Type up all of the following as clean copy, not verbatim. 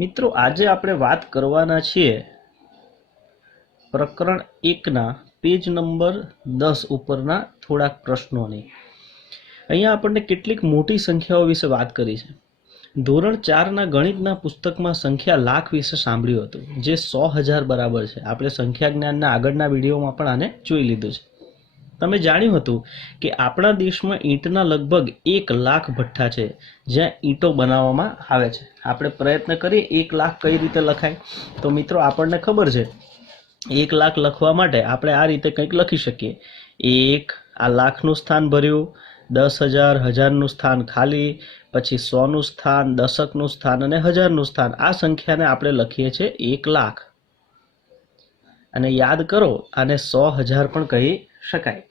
મિત્રો આજે આપણે વાત કરવાના છીએ પ્રકરણ 1 ના પેજ નંબર 10 ઉપરના થોડાક પ્રશ્નોની। અહીંયા આપણને કેટલીક મોટી સંખ્યાઓ વિશે વાત કરી છે। ધોરણ 4 ના ગણિતના પુસ્તકમાં સંખ્યા લાખ વિશે સાંભળ્યું હતું, જે 100,000 બરાબર છે। આપણે સંખ્યા જ્ઞાનના આગળના વિડીયોમાં પણ આને જોઈ લીધું છે। તમે જાણ્યું હતું કે આપણા દેશમાં ઈંટના લગભગ 1 લાખ ભઠ્ઠા છે જ્યાં ઈંટો બનાવવામાં આવે છે। આપણે પ્રયત્ન કરીએ 1 લાખ કઈ રીતે લખાય। તો મિત્રો આપણને ખબર છે 1 લાખ લખવા માટે આપણે આ રીતે કંઈક લખી શકીએ। 1 આ લાખનું સ્થાન ભર્યું, 10,000 હજારનું સ્થાન ખાલી, પછી 100નું સ્થાન, દશકનું સ્થાન અને હજારનું સ્થાન। આ સંખ્યાને આપણે લખીએ છીએ 1 લાખ। અને યાદ કરો આને 100,000 પણ કહી શકાય।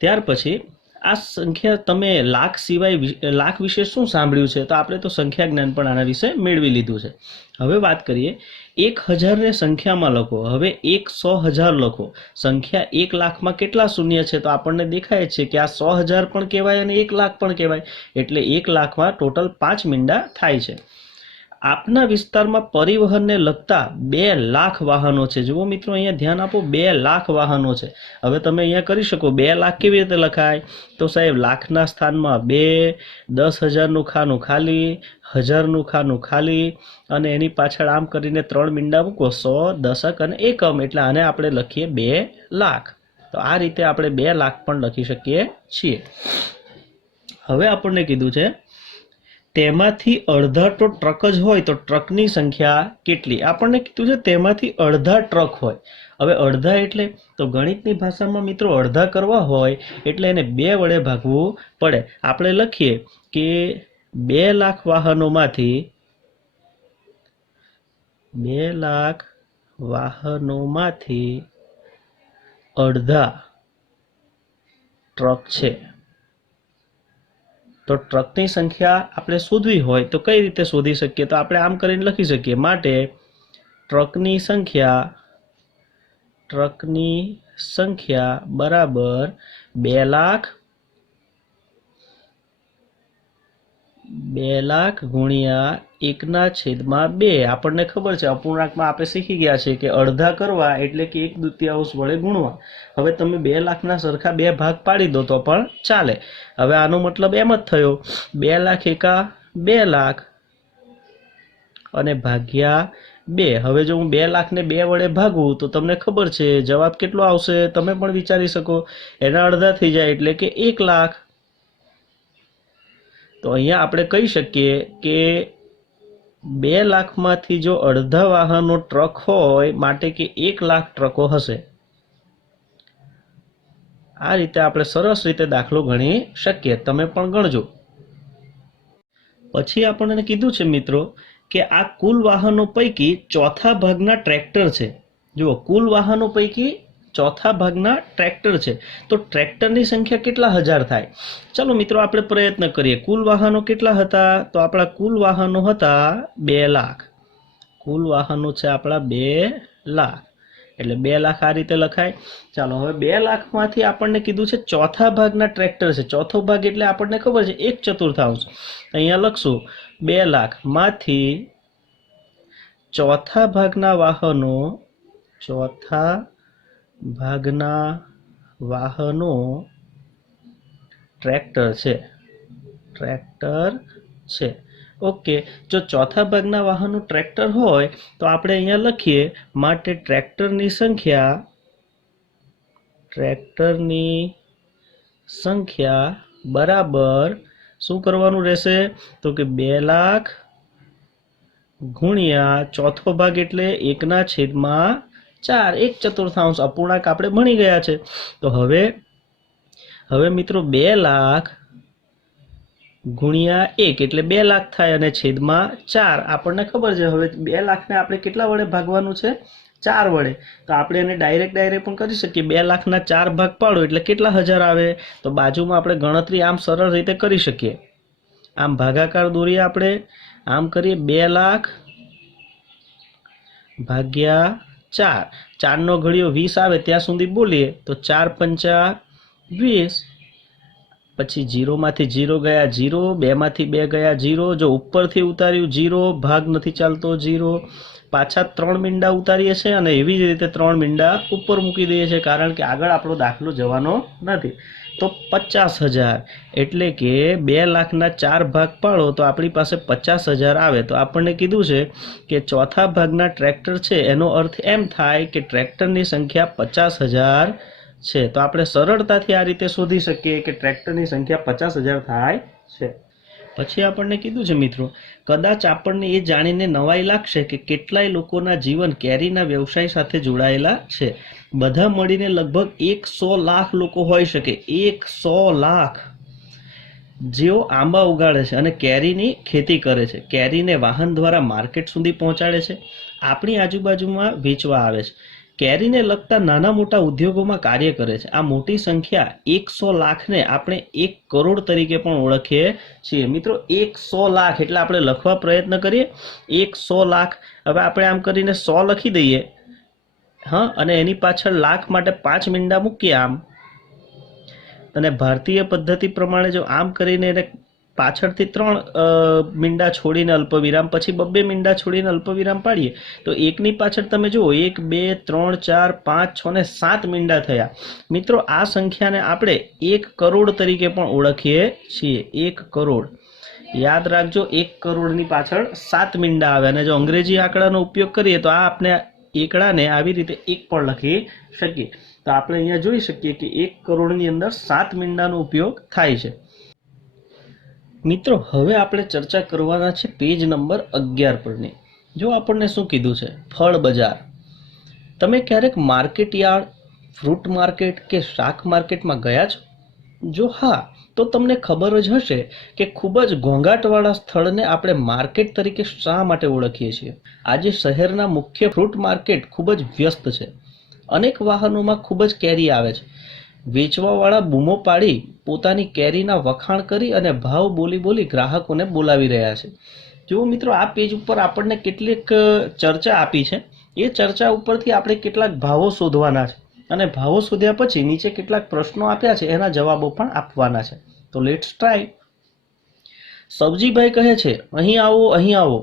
ત્યાર પછી આ સંખ્યા તમે લાખ સિવાય લાખ વિશે શું સાંભળ્યું છે? તો આપણે તો સંખ્યા જ્ઞાન પણ આના વિશે મેળવી લીધું છે। હવે વાત કરીએ 1,000 ને સંખ્યામાં લખો। હવે 100,000 લખો। સંખ્યા 1 લાખમાં કેટલા શૂન્ય છે? તો આપણને દેખાય છે કે આ 100,000 પણ કહેવાય અને 1 લાખ પણ કહેવાય, એટલે 1 લાખમાં ટોટલ 5 મીંડા થાય છે। આપના વિસ્તારમાં પરિવહનને લગતા 2 લાખ વાહનો છે। જુઓ મિત્રો, અહીંયા ધ્યાન આપો, 2 લાખ વાહનો છે। હવે તમે અહીંયા કરી શકો 2 લાખ કેવી રીતે લખાય? તો સાહેબ લાખના સ્થાનમાં 2, 10,000નું ખાનું ખાલી, 1000નું ખાનું ખાલી અને એની પાછળ આમ કરીને 3 મીંડા મૂકો, 100, દશક અને એકમ, એટલે આને આપણે લખીએ 2 લાખ। તો આ રીતે આપણે 2 લાખ પણ લખી શકીએ છીએ। હવે આપણને કીધું છે તેમાંથી અડધા તો ટ્રક જ હોય તો ટ્રકની સંખ્યા કેટલી? આપણને કીધું છે તેમાંથી અડધા ટ્રક હોય। હવે અડધા એટલે તો ગણિતની ભાષામાં મિત્રો અડધા કરવા હોય એટલે એને 2 વડે ભાગવું પડે। આપણે લખીએ કે 2 લાખ વાહનોમાંથી 2 લાખ વાહનોમાંથી અડધા ટ્રક છે। તો ટ્રકની સંખ્યા આપણે શોધવી હોય તો કઈ રીતે શોધી શકીએ? તો આપણે આમ કરીને લખી શકીએ, માટે ટ્રકની સંખ્યા બરાબર 2 લાખ ગુણ્યા 1/2। આપણને ખબર છે અપૂર્ણાંકમાં આપણે શીખી ગયા છે કે અડધા કરવા એટલે કે 1/2 વડે ગુણવા। હવે તમે 2 લાખના સરખા 2 ભાગ પાડી દો તો પણ ચાલે। હવે આનો મતલબ એમ જ થયો 2 લાખ એકા 2 લાખ અને ભાગ્યા 2। હવે જો હું 2 લાખને 2 વડે ભાગું તો તમને ખબર છે જવાબ કેટલો આવશે? તમે પણ વિચારી શકો, એના અડધા થઈ જાય એટલે કે 1 લાખ। તો અહીંયા આપણે કહી શકીએ કે 2 લાખમાંથી જો અડધા વાહનો ટ્રક હોય માટે કે 1 લાખ ટ્રકો હશે। આ રીતે આપણે સરસ રીતે દાખલો ગણી શકીએ। તમે પણ ગણજો। પછી આપણને કીધું છે મિત્રો કે આ કુલ વાહનો પૈકી ચોથા ભાગના ટ્રેક્ટર છે। જુઓ, કુલ વાહનો પૈકી ચોથા ભાગના ટ્રેક્ટર છે, તો ટ્રેક્ટરની સંખ્યા કેટલા હજાર થાય? ચલો મિત્રો આપણે પ્રયત્ન કરીએ। કુલ વાહનો કેટલા હતા? તો આપણા કુલ વાહનો હતા 2 લાખ। કુલ વાહનો છે આપણા 2 લાખ, એટલે 2 લાખ આ રીતે લખાય। ચાલો, હવે 2 લાખમાંથી આપણને કીધું છે ચોથા ભાગના ટ્રેક્ટર છે। ચોથો ભાગ એટલે આપણને ખબર છે 1/4। અહીંયા લખશું 2 લાખમાંથી ચોથા ભાગના વાહનો ટ્રેક્ટર છે। ઓકે, જો ચોથા ભાગના વાહનો ટ્રેક્ટર હોય તો આપણે અહીંયા લખીએ, માટે ટ્રેક્ટરની સંખ્યા બરાબર શું કરવાનું રહેશે? તો કે 2 લાખ ગુણ્યા ચોથો ભાગ એટલે 1/4, 1/4 અપૂર્ણાંક આપણે ભણી ગયા છે। તો હવે મિત્રો 2 લાખ ગુણ્યા 1 એટલે 2 લાખ થાય અને છેદમાં 4 આપણને ખબર છે। હવે 2 લાખને આપણે કેટલા વડે ભાગવાનું છે? 4 વડે। તો આપણે એને ડાયરેક્ટ પણ કરી શકીએ। 2 લાખના 4 ભાગ પાડો એટલે કેટલા હજાર આવે? તો બાજુમાં આપણે ગણતરી આમ સરળ રીતે કરી શકીએ। આમ ભાગાકાર દોરીએ, આપણે આમ કરીએ 2 લાખ ભાગ્યા 4, 4 નો ઘડિયો 20 આવે ત્યાં સુધી બોલીએ તો 4 × 5 = 20। પછી 0 માંથી 0 ગયા 0, 2 માંથી 2 ગયા 0, જો ઉપરથી ઉતાર્યું 0, ભાગ નથી ચાલતો 0, પાછા 3 મીંડા ઉતારીએ છીએ અને એવી જ રીતે 3 મીંડા ઉપર મૂકી દઈએ છીએ, કારણ કે આગળ આપણો દાખલો જવાનો નથી. તો 50,000 એટલે કે 2 લાખના 4 ભાગ પાડો તો આપણી પાસે 50,000 આવે. તો આપણને કીધું છે કે ચોથા ભાગના ટ્રેક્ટર છે, એનો અર્થ એમ થાય કે ટ્રેક્ટરની સંખ્યા 50,000 છે. તો આપણે સરળતાથી આ રીતે શોધી શકીએ કે ટ્રેક્ટરની સંખ્યા 50,000 થાય છે. પછી આપણને કીધું છે મિત્રો, કદાચ આપણને એ જાણીને નવાઈ લાગશે કે કેટલાય લોકોના જીવન કેરીના વ્યવસાય સાથે જોડાયેલા છે. બધા મળીને લગભગ 100 લાખ લોકો હોઈ શકે. 100 લાખ જેઓ આંબા ઉગાડે છે અને કેરીની ખેતી કરે છે, કેરીને વાહન દ્વારા માર્કેટ સુધી પહોંચાડે છે, આપણી આજુબાજુમાં વેચવા આવે છે, કેરીને લગતા નાના મોટા ઉદ્યોગોમાં કાર્ય કરે છે. આ મોટી સંખ્યા 100 લાખને આપણે 1 કરોડ તરીકે પણ ઓળખીએ છીએ. મિત્રો 100 લાખ એટલે આપણે લખવા પ્રયત્ન કરીએ 100 લાખ. હવે આપણે આમ કરીને 100 લખી દઈએ, હા, અને એની પાછળ લાખ માટે 5 મીંડા મૂકીએ આમ, અને ભારતીય પદ્ધતિ પ્રમાણે જો આમ કરીને એને પાછળથી 3 મીંડા છોડીને અલ્પવિરામ, પછી 2 મીંડા છોડીને અલ્પવિરામ પાડીએ તો એકની પાછળ તમે જુઓ 1 2 3 4 5 6 ને 7 મીંડા થયા. મિત્રો આ સંખ્યાને આપણે 1 કરોડ તરીકે પણ ઓળખીએ છીએ. 1 કરોડ યાદ રાખજો, 1 કરોડની પાછળ 7 મીંડા આવે. અને જો અંગ્રેજી આંકડાનો ઉપયોગ કરીએ તો આ આપણે એકડાને આવી રીતે 1 પણ લખી શકીએ. તો આપણે અહીંયા જોઈ શકીએ કે 1 કરોડની અંદર 7 મીંડાનો ઉપયોગ થાય છે. મિત્રો હવે આપણે ચર્ચા કરવાના છે પેજ નંબર 11 પરની. જો આપણને શું કીધું છે, ફળ બજાર. તમે ક્યારેક માર્કેટ યાર્ડ, ફ્રૂટ માર્કેટ કે શાક માર્કેટમાં ગયા છો? જો હા, તો તમને ખબર જ હશે કે ખૂબ જ ઘોંઘાટવાળા સ્થળને આપણે માર્કેટ તરીકે શા માટે ઓળખીએ છીએ. આજે શહેરના મુખ્ય ફ્રૂટ માર્કેટ ખૂબ જ વ્યસ્ત છે. અનેક વાહનોમાં ખૂબ જ કેરી આવે છે. વેચવાવાળા બૂમો પાડી પોતાની કેરીના વખાણ કરી અને ભાવ બોલી ગ્રાહકોને બોલાવી રહ્યા છે. જો મિત્રો આ પેજ ઉપર આપણને કેટલીક ચર્ચા આપી છે, એ ચર્ચા ઉપરથી આપણે કેટલાક ભાવો શોધવાના છે, અને ભાવો શોધ્યા પછી નીચે કેટલાક પ્રશ્નો આપ્યા છે, એના જવાબો પણ આપવાના છે. તો લેટ્સ ટ્રાય. સબજીભાઈ કહે છે, અહીં આવો, અહીં આવો,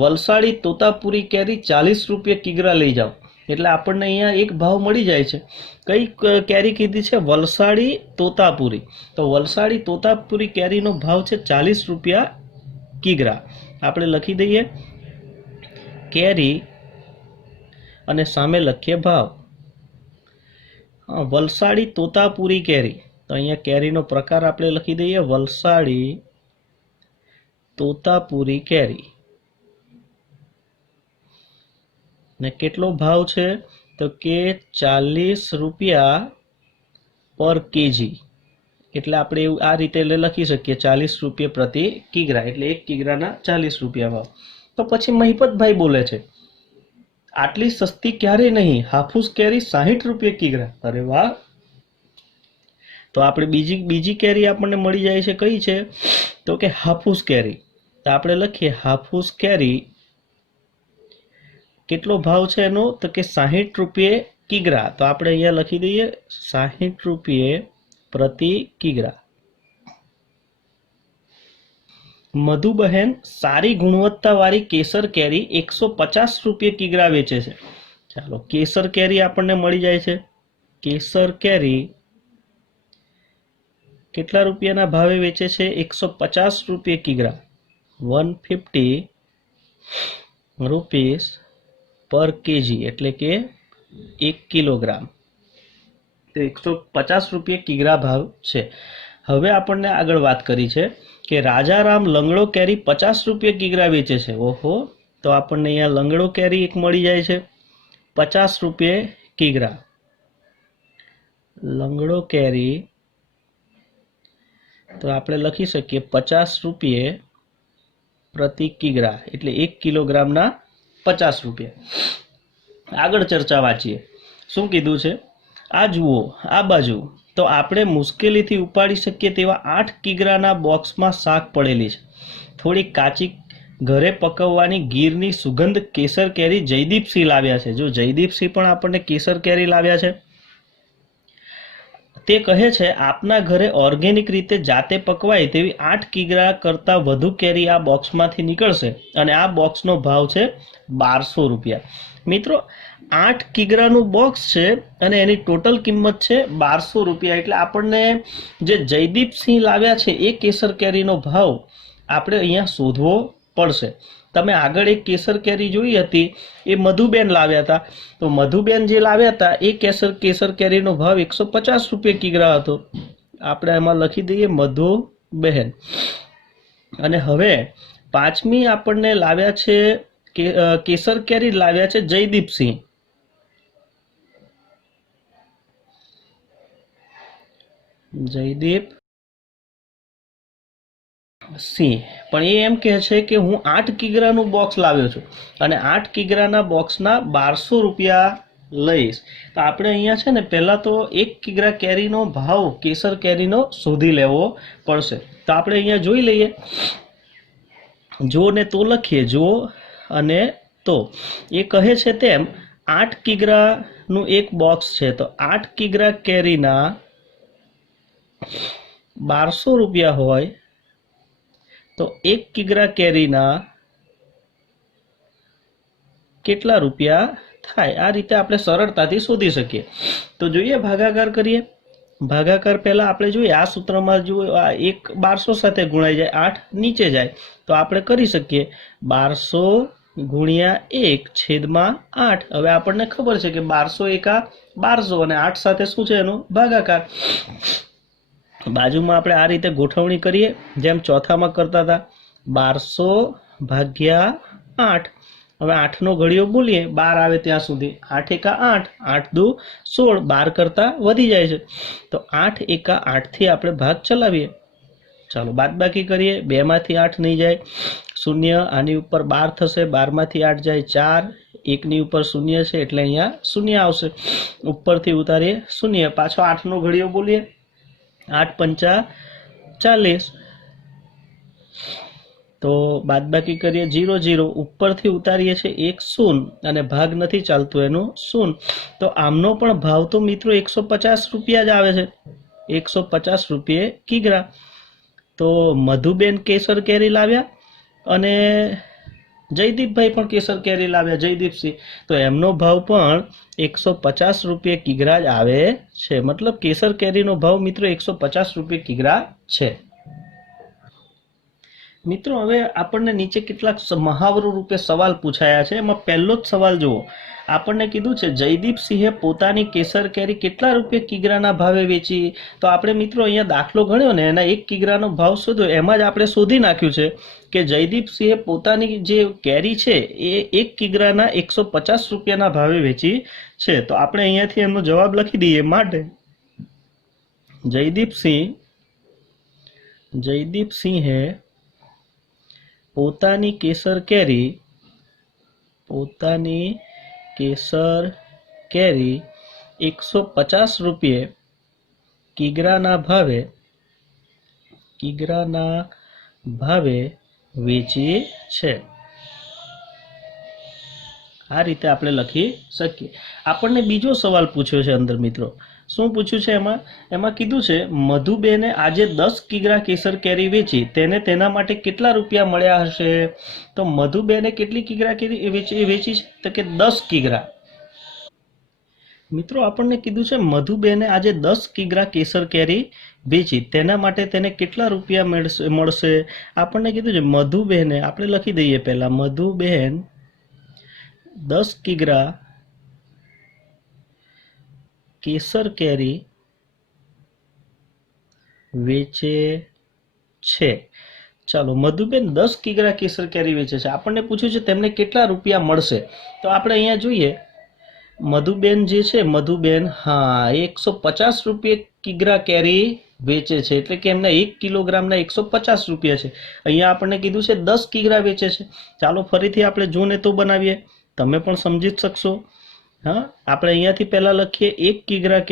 વલસાડી તોતાપુરી કેરી 40 રૂપિયા કિગ્રા લઈ જાઓ. એટલે આપણને અહીંયા એક ભાવ મળી જાય છે. કઈ કેરી કીધી છે? વલસાડી તોતાપુરી. તો વલસાડી તોતાપુરી કેરીનો ભાવ છે 40 રૂપિયા કિગ્રા. આપણે લખી દઈએ કેરી અને સામે લખીએ ભાવ. વલસાડી તોતાપુરી કેરી. તો અહીંયા કેરીનો પ્રકાર આપણે લખી દઈએ વલસાડી તોતાપુરી કેરી. ને કેટલો ભાવ છે? તો કે 40 રૂપિયા પર કેજી. એટલે આપણે એવું આ રીતે લખી શકીએ 40 રૂપિયા પ્રતિ કિગ્રા, એટલે 1 કિગ્રાના 40 રૂપિયા ભાવ. તો પછી મહિપતભાઈ બોલે છે, આટલી સસ્તી ક્યારે નહીં, હાફૂસ કેરી 60 રૂપિયા કિગ્રા. અરે વાહ. તો આપણે બીજી કેરી આપણને મળી જાય છે, કઈ છે? તો કે હાફૂસ કેરી. તો આપણે લખીએ હાફૂસ કેરી. કેટલો ભાવ છે એનો? તો કે 60 રૂપિયા કિગ્રા. તો આપણે અહીંયા લખી દઈએ 60 રૂપિયા પ્રતિ કિગ્રા. મધુબહેન સારી ગુણવત્તાવાળી કેસર કેરી 150 રૂપિયા કિગ્રા વેચે છે. ચાલો, કેસર કેરી આપણને મળી જાય છે. કેસર કેરી કેટલા રૂપિયાના ભાવે વેચે છે? 150 રૂપિયા કિગ્રા. 150 રૂપીસ પર કેજી, એટલે કે 1 કિલોગ્રામ. તો 150 રૂપિયા કિગ્રા ભાવ છે. હવે આપણને આગળ વાત કરી છે કે રાજારામ લંગડો કેરી 50 રૂપિયા કિગ્રા વેચે છે. ઓહો. તો આપણને અહીંયા લંગડો કેરી એક મળી જાય છે 50 રૂપિયા કિગ્રા. લંગડો કેરી તો આપણે લખી શકીએ 50 રૂપિયા પ્રતિ કિગ્રા, એટલે 1 કિલોગ્રામના 50 રૂપિયા. આગળ ચર્ચા વાંચીએ. શું કીધું છે? આ જુઓ, આ બાજુ. તો આપણે મુશ્કેલીથી ઉપાડી શકીએ તેવા 8 કિગ્રાના બોક્સમાં શાક પડેલી છે. થોડી કાચી ઘરે પકવવાની ગીરની સુગંધ કેસર કેરી જયદીપસિંહ લાવ્યા છે. જો જયદીપસિંહ પણ આપણને કેસર કેરી લાવ્યા છે. તે કહે છે આપના ઘરે ઓર્ગેનિક રીતે જાતે પકવાય તેવી 8 કિગ્રા કરતાં વધુ કેરી આ બોક્સમાંથી નીકળશે અને આ બોક્સનો ભાવ છે 1200 રૂપિયા. મિત્રો 8 કિગ્રાનું બોક્સ છે અને એની ટોટલ કિંમત છે 1200 રૂપિયા. એટલે આપણને જે જયદીપસિંહ લાવ્યા છે એ કેસર કેરીનો ભાવ આપણે અહીંયા શોધવો પડશે. તમે આગળ એક કેસર કેરી જોઈ હતી, એ મધુબેન લાવ્યા હતા. તો મધુબેન જે લાવ્યા હતા એ કેસર કેરીનો ભાવ 150 રૂપિયા કિગ્રા હતો. આપણે એમાં લખી દઈએ મધુબેન. અને હવે પાંચમી આપણને લાવ્યા છે કેસર કેરી લાવ્યા છે જયદીપસિંહ. સિંહ પણ એ એમ કહે છે કે હું 8 કિગ્રાનું બોક્સ લાવ્યો છું અને 8 કિગ્રાના બોક્સના 1200 રૂપિયા લઈશ. તો આપણે અહીંયા છે ને પહેલાં તો 1 કિગ્રા કેરીનો ભાવ કેસર કેરીનો શોધી લેવો પડશે. તો આપણે અહીંયા જોઈ લઈએ, જો ને તો લખીએ. જો અને તો એ કહે છે તેમ 8 કિગ્રાનું એક બોક્સ છે. તો 8 કિગ્રા કેરીના 1200 રૂપિયા હોય તો 1 કિગ્રા કેરીના કેટલા રૂપિયા થાય? આ રીતે આપણે સરળતાથી શોધી શકીએ. તો જોઈએ, ભાગાકાર કરીએ. ભાગાકાર પહેલા આપણે જોઈએ આ સૂત્રમાં જો આ 1 1200 સાથે ગુણાઈ જાય, 8 નીચે જાય, તો આપણે કરી શકીએ 1200 ગુણ્યા 1 છેદમાં 8. હવે આપણને ખબર છે કે 1200 એકા 1200 અને 8 સાથે શું છે એનો ભાગાકાર. બાજુમાં આપણે આ રીતે ગોઠવણી કરીએ જેમ ચોથામાં કરતા હતા. 1200 ભાગ્યા 8. હવે 8નો ઘડિયો બોલીએ 12 આવે ત્યાં સુધી. 8 એકા 8, 8 દુ 16, 12 કરતાં વધી જાય છે. તો 8 એકા 8થી આપણે ભાગ ચલાવીએ. ચાલો બાદબાકી કરીએ. 2 માંથી 8 નહીં જાય, 0. આની ઉપર 12 થશે, 12 માંથી 8 જાય 4. 1ની ઉપર 0 છે એટલે અહીંયા 0 આવશે. ઉપરથી ઉતારીએ 0. પાછો 8નો ઘડિયો બોલીએ. 8 પંચા 40. તો બાદબાકી કરીએ 0 0. ઉપરથી ઉતારીએ છીએ 1 0 અને ભાગ નથી ચાલતું એનું 0. તો આમનો પણ ભાવ તો મિત્રો 150 રૂપિયા જ આવે છે. 150 રૂપિયે કિગ્રા. તો મધુબેન કેસર કેરી લાવ્યા અને જયદીપભાઈ પણ કેસર કેરી લાવ્યા, જયદીપસિંહ. તો એમનો ભાવ પણ 150 રૂપિયા કિગ્રા જ આવે છે. મતલબ કેસર કેરીનો ભાવ મિત્રો 150 રૂપિયા કિગ્રા છે. મિત્રો હવે આપણને નીચે કેટલાક મહાવરો રૂપે સવાલ પૂછાયા છે. એમાં પહેલો જ સવાલ જુઓ. આપણને કીધું છે જયદીપસિંહે પોતાની કેસર કેરી કેટલા રૂપિયા કિગ્રાના ભાવે વેચી. તો આપણે મિત્રો અહીંયા દાખલો ગણ્યો ને, એના 1 કિગ્રાનો ભાવ શોધ્યો. એમાં જ આપણે શોધી નાખ્યું છે કે જયદીપસિંહે પોતાની જે કેરી છે એ 1 કિગ્રાના 150 રૂપિયાના ભાવે વેચી છે. તો આપણે અહીંયાથી એમનો જવાબ લખી દઈએ. માટે જયદીપસિંહે પોતાની કેસર કેરી 150 રૂપિયે કિગ્રાના ભાવે વેચી છે. આ રીતે આપણે લખી શકીએ. આપણને બીજો સવાલ પૂછ્યો છે અંદર મિત્રો. શું પૂછ્યું છે એમાં કીધું છે મધુબેને આજે 10 કિગ્રા કેસર કેરી વેચી, તેને તેના માટે કેટલા રૂપિયા મળ્યા હશે? તો મધુબેને કેટલી કિગ્રા કેરી વેચી છે? તો કે 10 કિગ્રા. મિત્રો આપણને કીધું છે મધુબેને આજે 10 કિગ્રા કેસર કેરી વેચી, તેના માટે તેને કેટલા રૂપિયા મળશે? આપણને કીધું છે મધુબેને, આપણે લખી દઈએ પહેલા, મધુબેન 10 કિગ્રા કેસર કેરી વેચે છે. ચાલો, મધુબેન 10 કિગ્રા કેસર કેરી વેચે છે. આપણને પૂછ્યું છે તેમને કેટલા રૂપિયા મળશે. તો આપણે અહીંયા જોઈએ મધુબેન જે છે, મધુબેન 150 રૂપિયે કિગ્રા કેરી વેચે છે. એટલે કે એમના 1 કિલોગ્રામના 150 રૂપિયા છે. અહીંયા આપણને કીધું છે 10 કિગ્રા વેચે છે. ચાલો ફરીથી આપણે જો ને તો બનાવીએ, તમે પણ સમજી જ શકશો. આપણે અહીંયાથી પહેલા લખીએ 1 કિગ્રા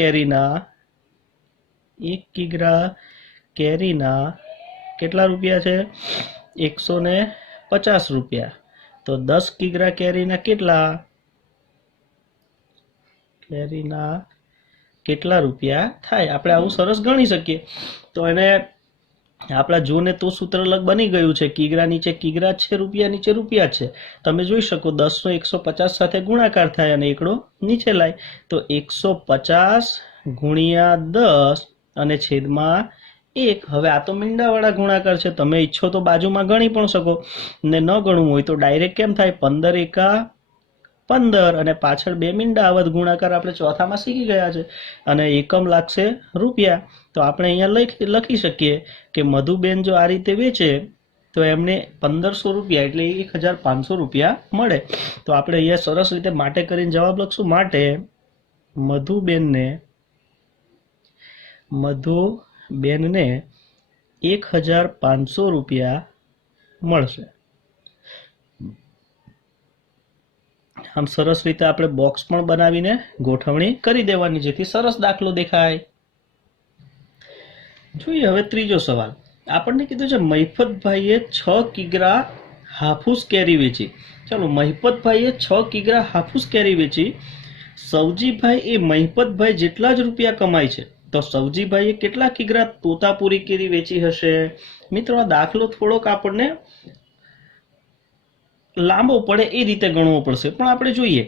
કેટલા રૂપિયા છે? 150 રૂપિયા. તો 10 કિગ્રા કેરીના કેટલા? કેરીના કેટલા રૂપિયા થાય. આપણે આવું સરસ ગણી શકીએ. તો એને આપણા જોને તો સૂત્ર બની ગયું છે. કિગ્રા નીચે કિગ્રા છે, રૂપિયા નીચે રૂપિયા છે. તમે જોઈ શકો 10 નો 150 સાથે ગુણાકાર થાય અને એકડો નીચે લાય. તો 150 ગુણ્યા 10 અને છેદમાં 1. હવે આ તો મીંડાવાળા ગુણાકાર છે. તમે ઈચ્છો તો બાજુમાં ગણી પણ શકો ને ન ગણવું હોય તો ડાયરેક્ટ કેમ થાય 15 એકા 15 અને પાછળ 2 મીંડા આવત ગુણાકાર આપણે ચોથામાં શીખી ગયા છે અને એકમ લાગશે રૂપિયા. તો આપણે અહીંયા લખી શકીએ કે મધુબેન જો આ રીતે વેચે તો એમને 1500 રૂપિયા એટલે 1500 રૂપિયા મળે. તો આપણે અહીંયા સરસ રીતે માટે કરીને જવાબ લખશું. માટે મધુબેનને 1500 રૂપિયા મળશે. આમ સરસ રીતે આપણે બોક્સ પણ બનાવીને ગોઠવણી કરી દેવાની જેથી સરસ દાખલો દેખાય. જોઈએ હવે ત્રીજો સવાલ. આપણને કીધું છે મહિપતભાઈએ 6 કિગ્રા હાફૂસ કેરી વેચી. ચાલો, મહિપતભાઈએ 6 કિગ્રા હાફૂસ કેરી વેચી. સવજીભાઈ એ મહિપતભાઈ જેટલા જ રૂપિયા કમાય છે. તો સવજીભાઈએ કેટલા કિગ્રા તોતાપુરી કેરી વેચી હશે? મિત્રો, આ દાખલો થોડોક આપણને લાંબો પડે એ રીતે ગણવો પડશે, પણ આપણે જોઈએ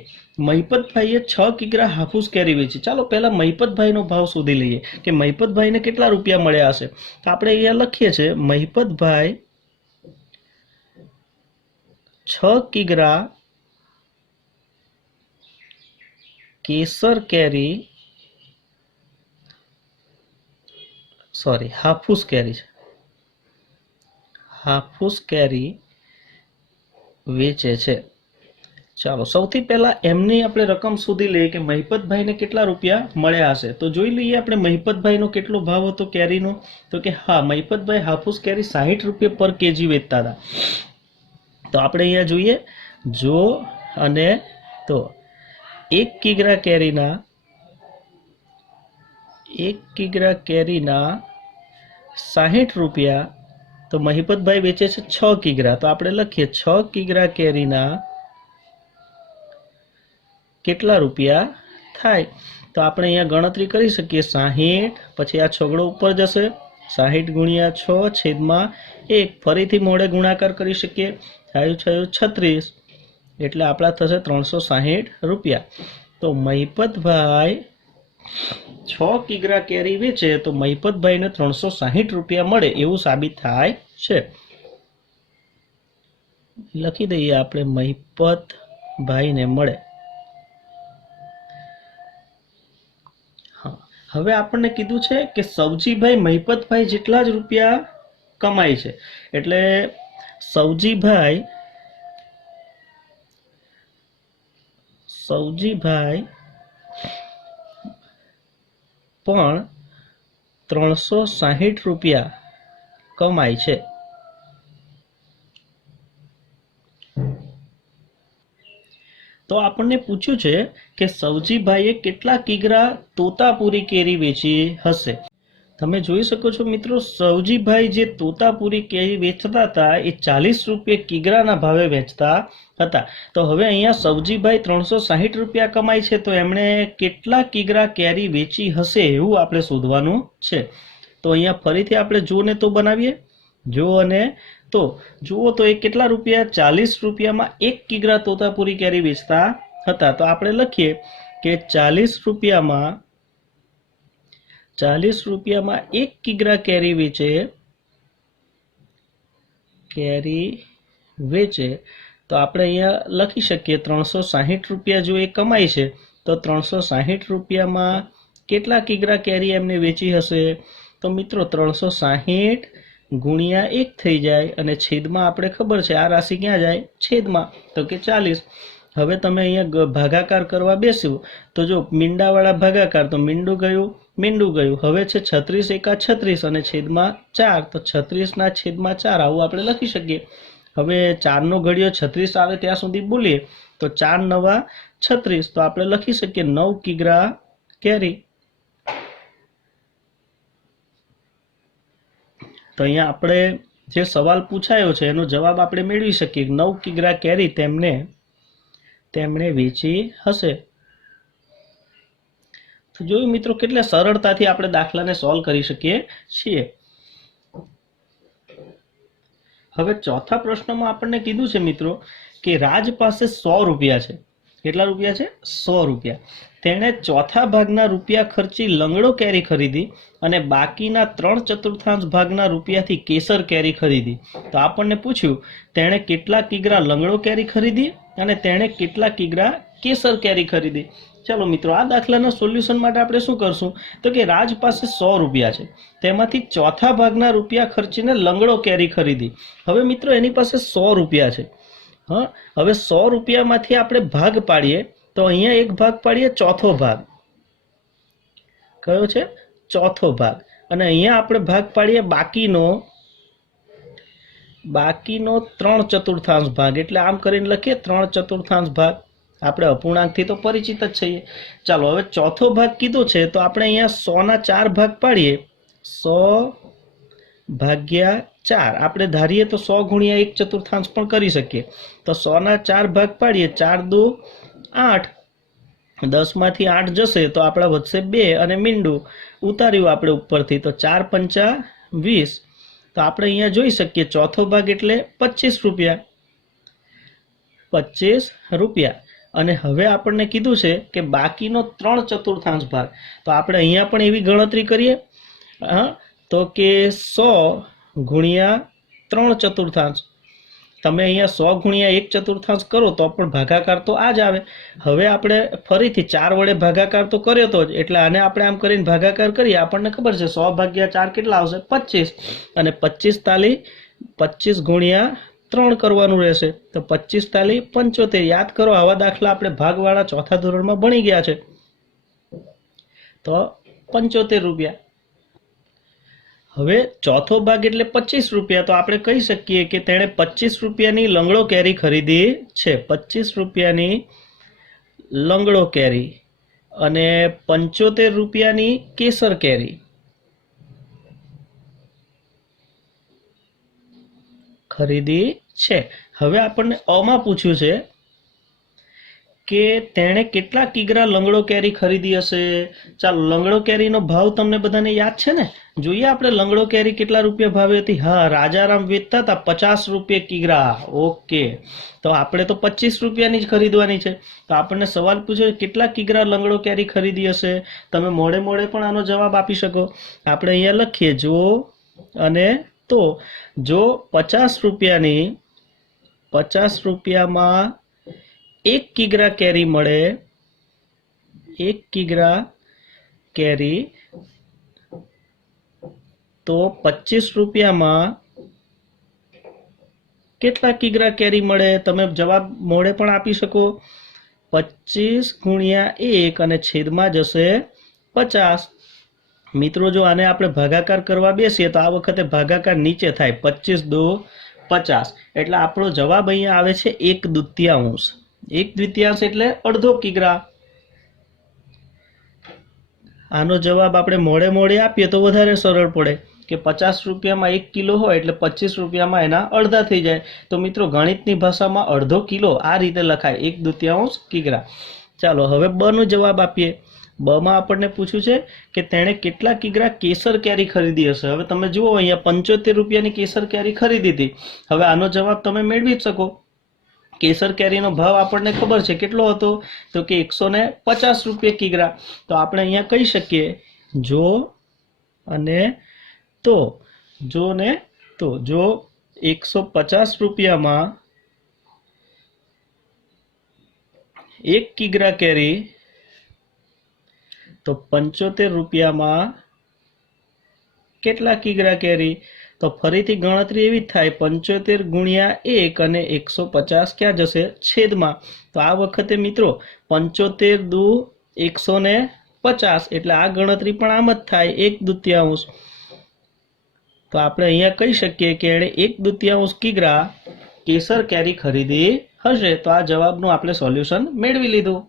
મહિપતભાઈએ 6 કિગ્રા હાફૂસ કેરી વેચી. ચાલો પહેલા મહિપતભાઈનો ભાવ શોધી લઈએ કે મહિપતભાઈને કેટલા રૂપિયા મળ્યા હશે. તો આપણે અહીંયા લખીએ છીએ મહિપતભાઈ 6 કિગ્રા કેસર કેરી હાફૂસ કેરી છે, હાફૂસ કેરી વેચે છે. ચાલો સૌથી પહેલા એમની આપણે રકમ શોધી લઈએ કે મહિપતભાઈને કેટલા રૂપિયા મળ્યા હશે. તો જોઈ લઈએ આપણે મહિપતભાઈનો કેટલો ભાવ હતો કેરીનો. તો કે હા, મહિપતભાઈ હાફૂસ કેરી 60 રૂપિયા પર કેજી વેચતા હતા. તો આપણે અહીંયા જોઈએ જો અને તો 1 કિગ્રા કેરીના 60 રૂપિયા. તો મહિપતભાઈ વેચે છે 6 કિગ્રા. તો આપણે લખીએ 6 કિગ્રા કેરીના કેટલા રૂપિયા થાય. તો આપણે અહીંયા ગણતરી કરી શકીએ 60, પછી આ છગડો ઉપર જશે 60 ગુણ્યા 6 છેદમાં 1. ફરીથી મોડે ગુણાકાર કરી શકીએ. થયું 36 એટલે આપણા થશે 360 રૂપિયા. તો મહિપતભાઈ 6 કિગ્રા કેરી વેચે તો મહિપતભાઈને 360 રૂપિયા મળે એવું સાબિત થાય છે. લખી દઈએ આપણે મહિપતભાઈને મળે. હવે આપણને કીધું છે કે સવજીભાઈ મહિપતભાઈ જેટલા જ રૂપિયા કમાય છે. એટલે સવજીભાઈ પણ 360 રૂપિયા કમાય છે. તો આપણને પૂછ્યું છે કે સવજીભાઈએ કેટલા કિગ્રા તોતાપુરી કેરી વેચી હશે. તમે જોઈ શકો છો મિત્રો, સવજીભાઈ જે તોતાપુરી કેરી વેચતા હતા એ 40 રૂપિયા કિગ્રાના ભાવે વેચતા હતા. તો હવે અહીંયા સવજીભાઈ 360 રૂપિયા કમાય છે તો એમણે કેટલા કિગ્રા કેરી વેચી હશે એવું આપણે શોધવાનું છે. તો અહીંયા ફરીથી આપણે જો ને તો બનાવીએ. જો અને તો જુઓ તો એ કેટલા રૂપિયા 40 રૂપિયામાં 1 કિગ્રા તોતાપુરી કેરી વેચતા હતા. તો આપણે લખીએ કે 40 રૂપિયામાં 1 કિગ્રા કેરી વેચે તો આપણે અહીંયા લખી શકીએ 360 રૂપિયા જો એ કમાય છે તો 360 રૂપિયામાં કેટલા કિગ્રા કેરી એમને વેચી હશે. તો મિત્રો 360 ગુણ્યા 1 થઈ જાય અને છેદમાં આપણે ખબર છે આ રાશિ ક્યાં જાય છેદમાં, તો કે 40. હવે તમે અહીંયા ભાગાકાર કરવા બેસ્યું તો જો મીંડાવાળા ભાગાકાર તો મીંડું ગયું. હવે છે 36 એકા 36 અને છેદમાં 4. તો 36 છેદમાં 4 આવું આપણે લખી શકીએ. હવે 4 નો ઘડિયો 36 આવે ત્યાં સુધી બોલીએ તો 4 નવા 36. તો આપણે લખી શકીએ 9 કિગ્રા કેરી. તો અહીંયા આપણે જે સવાલ પૂછાયો છે એનો જવાબ આપણે મેળવી શકીએ. 9 કિગ્રા કેરી તેમણે વેચી હશે. તો જોયું મિત્રો કેટલા સરળતાથી આપણે દાખલાને સોલ્વ કરી શકીએ છીએ. હવે ચોથા પ્રશ્નમાં આપણને કીધું છે મિત્રો કે રાજ પાસે 100 રૂપિયા છે. કેટલા રૂપિયા છે? 100 રૂપિયા. તેણે ચોથા ભાગના રૂપિયા ખર્ચી લંગડો કેરી ખરીદી અને બાકીના 3/4 ભાગના રૂપિયાથી કેસર કેરી ખરીદી. તો આપણને પૂછ્યું તેણે કેટલા કિગ્રા લંગડો કેરી ખરીદી અને તેણે કેટલા કિગ્રા કેસર કેરી ખરીદી. ચાલો મિત્રો, આ દાખલાના સોલ્યુશન માટે આપણે શું કરશું તો કે રાજ પાસે 100 રૂપિયા છે, તેમાંથી ચોથા ભાગના રૂપિયા ખર્ચીને લંગડો કેરી ખરીદી. હવે મિત્રો એની પાસે 100 રૂપિયા છે. હા, હવે 100 રૂપિયામાંથી આપણે ભાગ પાડીએ તો અહીંયા એક ભાગ પાડીએ, ચોથો ભાગ કયો છે? ચોથો ભાગ. અને અહીંયા આપણે ભાગ પાડીએ બાકીનો 3/4 ભાગ. એટલે આમ કરીને લખીએ 3/4 ભાગ. આપણે અપૂર્ણાંકથી તો પરિચિત જ છીએ. ચાલો, હવે ચોથો ભાગ કીધો છે તો આપણે અહીંયા 100ના 4 ભાગ પાડીએ. 100 ભાગ્યા 4 આપણે ધારીએ તો 100 ગુણ્યા 1/4 પણ કરી શકીએ. તો 100ના 4 ભાગ પાડીએ. 4 દુ 8, 10માંથી 8 જશે તો આપણા વધશે 2 અને મીંડું ઉતાર્યું આપણે ઉપરથી તો 4 પંચા 20. તો આપણે અહીંયા જોઈ શકીએ ચોથો ભાગ એટલે 25 રૂપિયા. 25 રૂપિયા. અને હવે આપણને કીધું છે કે બાકીનો 3/4 ભાગ. તો આપણે અહીંયા પણ એવી ગણતરી કરીએ. હા, તો કે 100 ગુણ્યા 3/4. તમે અહીંયા 100 ગુણ્યા 1/4 કરો તો પણ ભાગાકાર તો આ જ આવે. હવે આપણે ફરીથી 4 વડે ભાગાકાર તો કર્યો તો જ, એટલે આને આપણે આમ કરીને ભાગાકાર કરીએ. આપણને ખબર છે 100 ભાગ્યા 4 કેટલા આવશે? 25. અને 25 તાલી 25 ગુણ્યા 3 કરવાનું રહેશે. તો 25 તાલી 75. યાદ કરો, આવા દાખલા આપણે ભાગવાળા ચોથા ધોરણમાં ભણી ગયા છે. તો 75 રૂપિયા. હવે ચોથો ભાગ એટલે 25 રૂપિયા. તો આપણે કહી શકીએ કે તેણે 25 રૂપિયાની લંગડો કેરી ખરીદી છે. 25 રૂપિયાની લંગડો કેરી અને 75 રૂપિયાની કેસર કેરી ખરીદી છે. હવે આપણને અમાં પૂછ્યું છે કે તેણે કેટલા કિગ્રા લંગડો કેરી ખરીદી હશે. ચાલો, લંગડો કેરીનો ભાવ તમને બધાને યાદ છે ને? જોઈએ આપણે લંગડો કેરી કેટલા રૂપિયા ભાવે હતી. હા, રાજારામ વેચતા હતા 50 રૂપિયા કિગ્રા. ઓકે, તો આપણે તો 25 રૂપિયાની જ ખરીદવાની છે. તો આપણને સવાલ પૂછ્યો કેટલા કિગ્રા લંગડો કેરી ખરીદી હશે. તમે મોડે મોડે પણ આનો જવાબ આપી શકો. આપણે અહીંયા લખીએ જો અને તો. જો 50 રૂપિયામાં 1 કિગ્રા કેરી મળે, 1 કિગ્રા કેરી, તો 25 રૂપિયામાં કેટલા કિગ્રા કેરી મળે? તમે જવાબ મોડે પણ આપી શકો. 25 ગુણ્યા 1 અને છેદમાં જશે 50. મિત્રો, જો આને આપણે ભાગાકાર કરવા બેસીએ તો આ વખતે ભાગાકાર નીચે થાય. 25 દુ 50. એટલે આપણો જવાબ અહીંયા આવે છે 1/2. 1/2 એટલે અડધો કિગ્રા. આનો જવાબ આપણે મોડે મોડે આપીએ તો વધારે સરળ પડે કે 50 રૂપિયામાં 1 કિલો હોય એટલે 25 રૂપિયામાં એના અડધા થઈ જાય. તો મિત્રો, ગણિતની ભાષામાં અડધો કિલો આ રીતે લખાય, 1/2 કિગ્રા. ચાલો, હવે બ નો જવાબ આપીએ. બમાં આપણને પૂછ્યું છે કે તેણે કેટલા કિગ્રા કેસર કેરી ખરીદી હશે. હવે તમે જુઓ, અહીંયા 75 રૂપિયાની કેસર કેરી ખરીદી હતી. હવે આનો જવાબ તમે મેળવી જ શકો. કેસર કેરીનો ભાવ આપણને ખબર છે કેટલો હતો તો કે 150 રૂપિયા કિગ્રા. તો આપણે અહીંયા કહી શકીએ જો અને તો. જો ને તો. જો 150 રૂપિયામાં 1 કિગ્રા કેરી, તો 75 રૂપિયામાં કેટલા કિગ્રા કેરી? તો ફરીથી ગણતરી એવી જ થાય, 75 ગુણ્યા 1 અને 150 ક્યાં જશે? છેદમાં. તો આ વખતે મિત્રો 75 દુ 150. એટલે આ ગણતરી પણ આમ જ થાય, 1/2. તો આપણે અહીંયા કહી શકીએ કે એણે 1/2 કિગ્રા કેસર કેરી ખરીદી હશે. તો આ જવાબનું આપણે સોલ્યુશન મેળવી લીધું.